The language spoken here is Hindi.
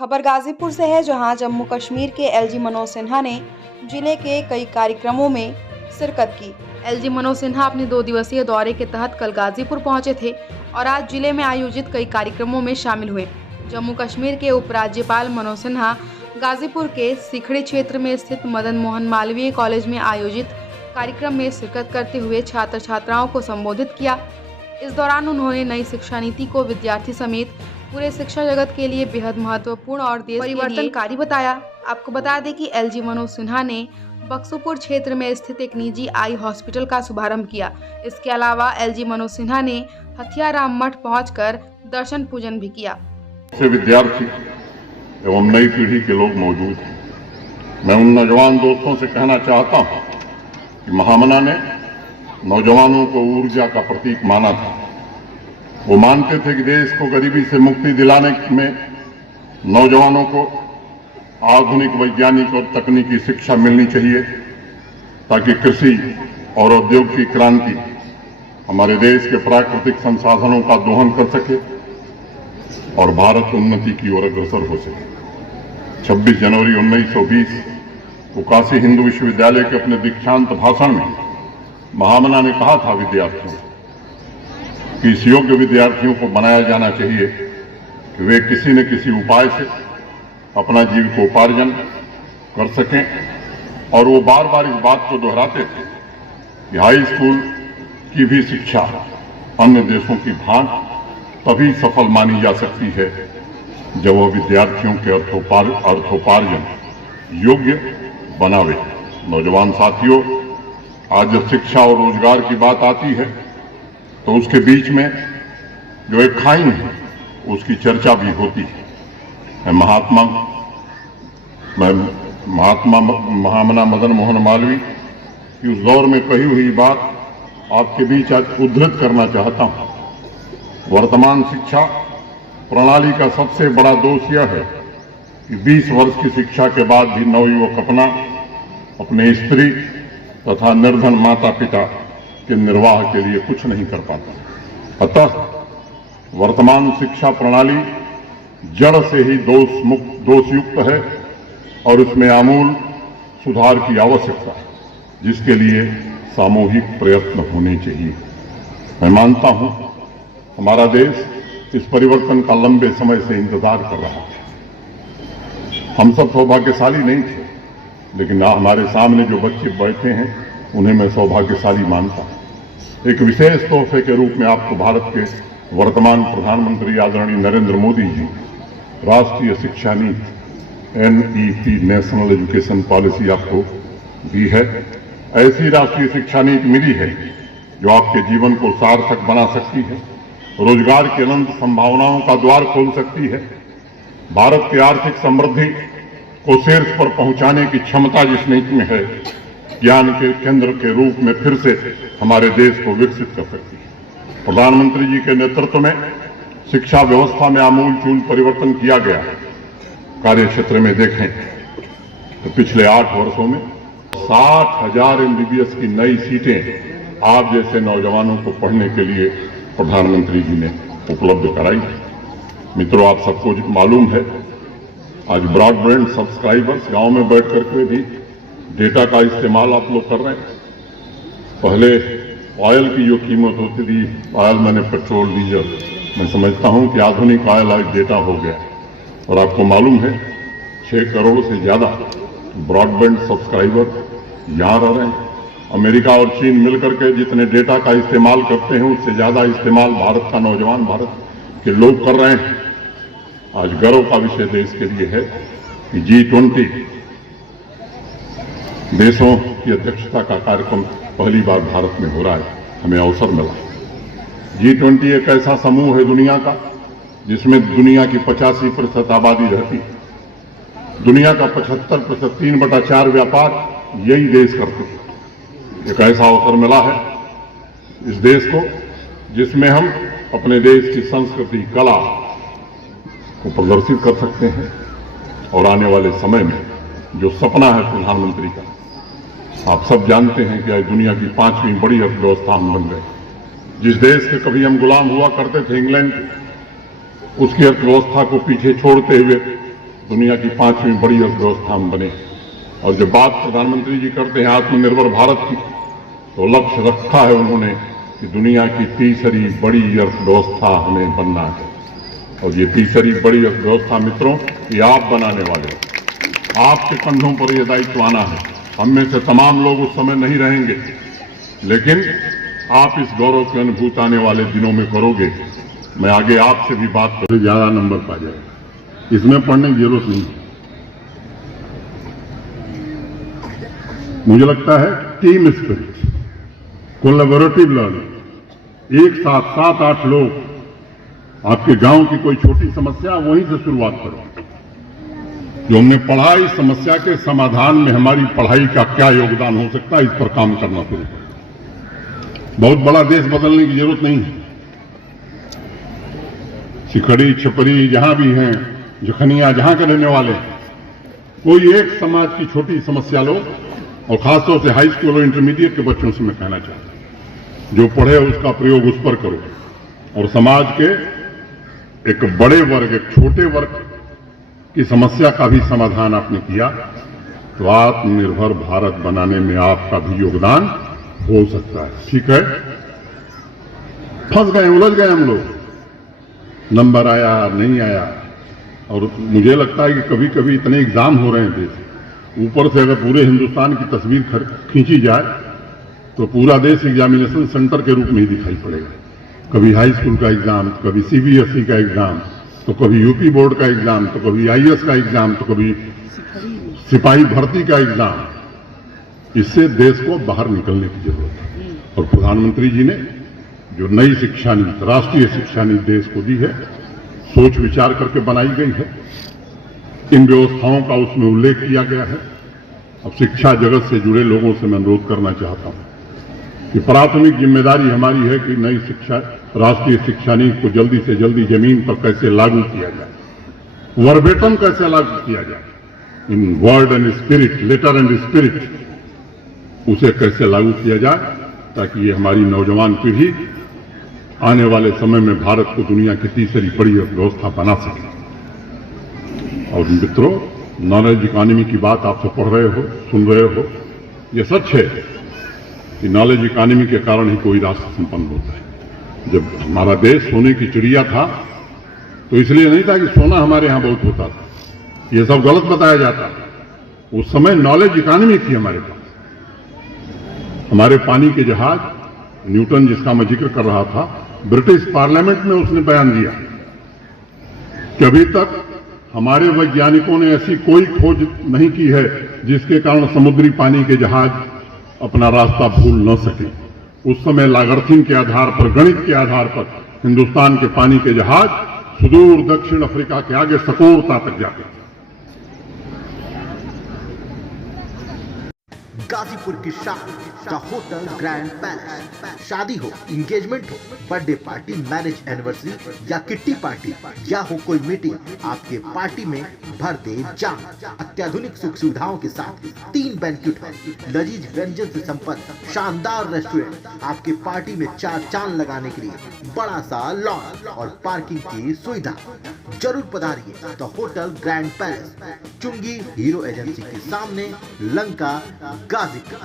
खबर गाजीपुर से है, जहां जम्मू कश्मीर के एलजी मनोज सिन्हा ने जिले के कई कार्यक्रमों में शिरकत की। एलजी मनोज सिन्हा अपने 2 दिवसीय दौरे के तहत कल गाजीपुर पहुंचे थे और आज जिले में आयोजित कई कार्यक्रमों में शामिल हुए। जम्मू कश्मीर के उपराज्यपाल मनोज सिन्हा गाजीपुर के सिखड़ी क्षेत्र में स्थित मदन मोहन मालवीय कॉलेज में आयोजित कार्यक्रम में शिरकत करते हुए छात्र छात्राओं को संबोधित किया। इस दौरान उन्होंने नई शिक्षा नीति को विद्यार्थी समेत पूरे शिक्षा जगत के लिए बेहद महत्वपूर्ण और देश परिवर्तनकारी बताया। आपको बता दें कि एलजी मनोज सिन्हा ने बक्सूपुर क्षेत्र में स्थित एक निजी आई हॉस्पिटल का शुभारंभ किया। इसके अलावा एलजी मनोज सिन्हा ने हथियाराम मठ पहुंचकर दर्शन पूजन भी किया। विद्यार्थी एवं नई पीढ़ी के लोग मौजूद हैं। मैं उन नौजवान दोस्तों से कहना चाहता हूं कि महामना ने नौजवानों को ऊर्जा का प्रतीक माना था। वो मानते थे कि देश को गरीबी से मुक्ति दिलाने में नौजवानों को आधुनिक वैज्ञानिक और तकनीकी शिक्षा मिलनी चाहिए, ताकि कृषि और औद्योगिक क्रांति हमारे देश के प्राकृतिक संसाधनों का दोहन कर सके और भारत उन्नति की ओर अग्रसर हो सके। 26 जनवरी 1920 को काशी हिंदू विश्वविद्यालय के अपने दीक्षांत भाषण में महामना ने कहा था विद्यार्थियों कि इस योग्य विद्यार्थियों को बनाया जाना चाहिए कि वे किसी न किसी उपाय से अपना जीविकोपार्जन कर सकें। और वो बार बार इस बात को दोहराते थे कि हाई स्कूल की भी शिक्षा अन्य देशों की भांति तभी सफल मानी जा सकती है जब वह विद्यार्थियों के अर्थोपार्जन योग्य बनावे। नौजवान साथियों, आज जब शिक्षा और रोजगार की बात आती है तो उसके बीच में जो एक खाई है उसकी चर्चा भी होती है। महामना मदन मोहन मालवीय की उस दौर में कही हुई बात आपके बीच आज उद्धृत करना चाहता हूं। वर्तमान शिक्षा प्रणाली का सबसे बड़ा दोष यह है कि 20 वर्ष की शिक्षा के बाद भी नवयुवक अपने स्त्री तथा निर्धन माता पिता के निर्वाह के लिए कुछ नहीं कर पाता। अतः वर्तमान शिक्षा प्रणाली जड़ से ही दोषयुक्त है और इसमें आमूल सुधार की आवश्यकता है, जिसके लिए सामूहिक प्रयत्न होने चाहिए। मैं मानता हूं हमारा देश इस परिवर्तन का लंबे समय से इंतजार कर रहा है। हम सब सौभाग्यशाली नहीं थे, लेकिन हमारे सामने जो बच्चे बैठे हैं उन्हें मैं सौभाग्यशाली मानता हूं। एक विशेष तोहफे के रूप में आपको भारत के वर्तमान प्रधानमंत्री आदरणीय नरेंद्र मोदी जी राष्ट्रीय शिक्षा नीति NEP नेशनल एजुकेशन पॉलिसी आपको दी है। ऐसी राष्ट्रीय शिक्षा नीति मिली है जो आपके जीवन को सार्थक बना सकती है, रोजगार की अनंत संभावनाओं का द्वार खोल सकती है, भारत की आर्थिक समृद्धि को शीर्ष पर पहुंचाने की क्षमता जिस नीति में है, ज्ञान के केंद्र के रूप में फिर से हमारे देश को विकसित कर सकती है। प्रधानमंत्री जी के नेतृत्व में शिक्षा व्यवस्था में आमूलचूल परिवर्तन किया गया है। कार्य क्षेत्र में देखें तो पिछले 8 वर्षों में 60,000 MBBS की नई सीटें आप जैसे नौजवानों को पढ़ने के लिए प्रधानमंत्री जी ने उपलब्ध कराई। मित्रों, आप सबको मालूम है आज ब्रॉडबैंड सब्सक्राइबर्स गांव में बैठ करके भी डेटा का इस्तेमाल आप लोग कर रहे हैं। पहले ऑयल की जो कीमत होती थी, ऑयल मैंने पेट्रोल डीजल, मैं समझता हूं कि आधुनिक ऑयल आज डेटा हो गया। और आपको मालूम है 6 करोड़ से ज्यादा ब्रॉडबैंड सब्सक्राइबर यहां रह रहे हैं। अमेरिका और चीन मिलकर के जितने डेटा का इस्तेमाल करते हैं उससे ज्यादा इस्तेमाल भारत का नौजवान, भारत के लोग कर रहे हैं। आज गर्व का विषय देश के लिए है कि G20 देशों की अध्यक्षता का कार्यक्रम पहली बार भारत में हो रहा है। हमें अवसर मिला। G20 एक ऐसा समूह है दुनिया का जिसमें दुनिया की 85% आबादी रहती है। दुनिया का 75% 3/4 व्यापार यही देश करते हैं। एक ऐसा अवसर मिला है इस देश को जिसमें हम अपने देश की संस्कृति, कला को प्रदर्शित कर सकते हैं। और आने वाले समय में जो सपना है प्रधानमंत्री का, आप सब जानते हैं कि आज दुनिया की 5वीं बड़ी अर्थव्यवस्था हम बन गए। जिस देश के कभी हम गुलाम हुआ करते थे इंग्लैंड के, उसकी अर्थव्यवस्था को पीछे छोड़ते हुए दुनिया की 5वीं बड़ी अर्थव्यवस्था हम बने। और जब बात प्रधानमंत्री जी करते हैं आत्मनिर्भर भारत की, तो लक्ष्य रखा है उन्होंने कि दुनिया की तीसरी बड़ी अर्थव्यवस्था हमें बनना है। और ये तीसरी बड़ी अर्थव्यवस्था मित्रों, ये आप बनाने वाले हो। आपके कंधों पर यह दायित्व आना है। हम में से तमाम लोग उस समय नहीं रहेंगे, लेकिन आप इस गौरव की अनुभूति आने वाले दिनों में करोगे। मैं आगे आपसे भी बात करूं, ज्यादा नंबर पा जाएगा, इसमें पढ़ने की जरूरत नहीं। मुझे लगता है टीम स्पिरिट, कोलैबोरेटिव लर्निंग, एक साथ 7-8 लोग, आपके गांव की कोई छोटी समस्या वहीं से शुरुआत करो। जो हमने पढ़ा, इस समस्या के समाधान में हमारी पढ़ाई का क्या योगदान हो सकता है, इस पर काम करना शुरू करें। बहुत बड़ा देश बदलने की जरूरत नहीं है। सिखड़ी छपरी जहां भी हैं, जखनिया जहां के रहने वाले, कोई एक समाज की छोटी समस्या लो, और खासतौर से हाई स्कूल और इंटरमीडिएट के बच्चों से मैं कहना चाहता हूं, जो पढ़े उसका प्रयोग उस पर करो। और समाज के एक बड़े वर्ग, एक छोटे वर्ग की समस्या का भी समाधान आपने किया, तो आत्मनिर्भर भारत बनाने में आपका भी योगदान हो सकता है। ठीक है, फंस गए, उलझ गए हम लोग, नंबर आया नहीं आया। और मुझे लगता है कि कभी कभी इतने एग्जाम हो रहे हैं देश, ऊपर से अगर पूरे हिंदुस्तान की तस्वीर खींची जाए तो पूरा देश एग्जामिनेशन सेंटर के रूप में ही दिखाई पड़ेगा। कभी हाई स्कूल का एग्जाम, तो कभी सीबीएसई का एग्जाम, तो कभी यूपी बोर्ड का एग्जाम, तो कभी आईएएस का एग्जाम, तो कभी सिपाही भर्ती का एग्जाम। इससे देश को बाहर निकलने की जरूरत है। और प्रधानमंत्री जी ने जो नई शिक्षा नीति, राष्ट्रीय शिक्षा नीति देश को दी है, सोच विचार करके बनाई गई है। इन व्यवस्थाओं का उसमें उल्लेख किया गया है। अब शिक्षा जगत से जुड़े लोगों से मैं अनुरोध करना चाहता हूं कि प्राथमिक जिम्मेदारी हमारी है कि नई शिक्षा, राष्ट्रीय शिक्षा नीति को जल्दी से जल्दी जमीन पर कैसे लागू किया जाए, वर्बेटम कैसे लागू किया जाए, in word and spirit, letter and spirit, उसे कैसे लागू किया जाए, ताकि ये हमारी नौजवान पीढ़ी आने वाले समय में भारत को दुनिया की तीसरी बड़ी अर्थव्यवस्था बना सके। और मित्रों, नॉलेज इकॉनमी की बात आप सब पढ़ रहे हो, सुन रहे हो। यह सच है कि नॉलेज इकॉनमी के कारण ही कोई राष्ट्र संपन्न होता है। जब हमारा देश सोने की चिड़िया था, तो इसलिए नहीं था कि सोना हमारे यहां बहुत होता था, यह सब गलत बताया जाता। उस समय नॉलेज इकॉनमी थी हमारे पास। हमारे पानी के जहाज, न्यूटन जिसका मैं जिक्र कर रहा था, ब्रिटिश पार्लियामेंट में उसने बयान दिया कि अभी तक हमारे वैज्ञानिकों ने ऐसी कोई खोज नहीं की है जिसके कारण समुद्री पानी के जहाज अपना रास्ता भूल न सके। उस समय लागर्थिन के आधार पर, गणित के आधार पर हिंदुस्तान के पानी के जहाज सुदूर दक्षिण अफ्रीका के आगे सकोरता तक जाते। गाजीपुर की शान द होटल ग्रैंड पैलेस। शादी हो, इंगेजमेंट हो, बर्थडे पार्टी, मैरिज एनिवर्सरी या किट्टी पार्टी, या हो कोई मीटिंग, आपके पार्टी में भर दे जान। अत्याधुनिक सुख सुविधाओं के साथ 3 बैंक्वेट हॉल, लजीज व्यंजन से संपन्न शानदार रेस्टोरेंट, आपके पार्टी में 4 चांद लगाने के लिए बड़ा सा लॉन और पार्किंग की सुविधा। जरूर पधारिए द होटल ग्रैंड पैलेस, चुंगी हीरो एजेंसी के सामने, लंका, गाजीपुर।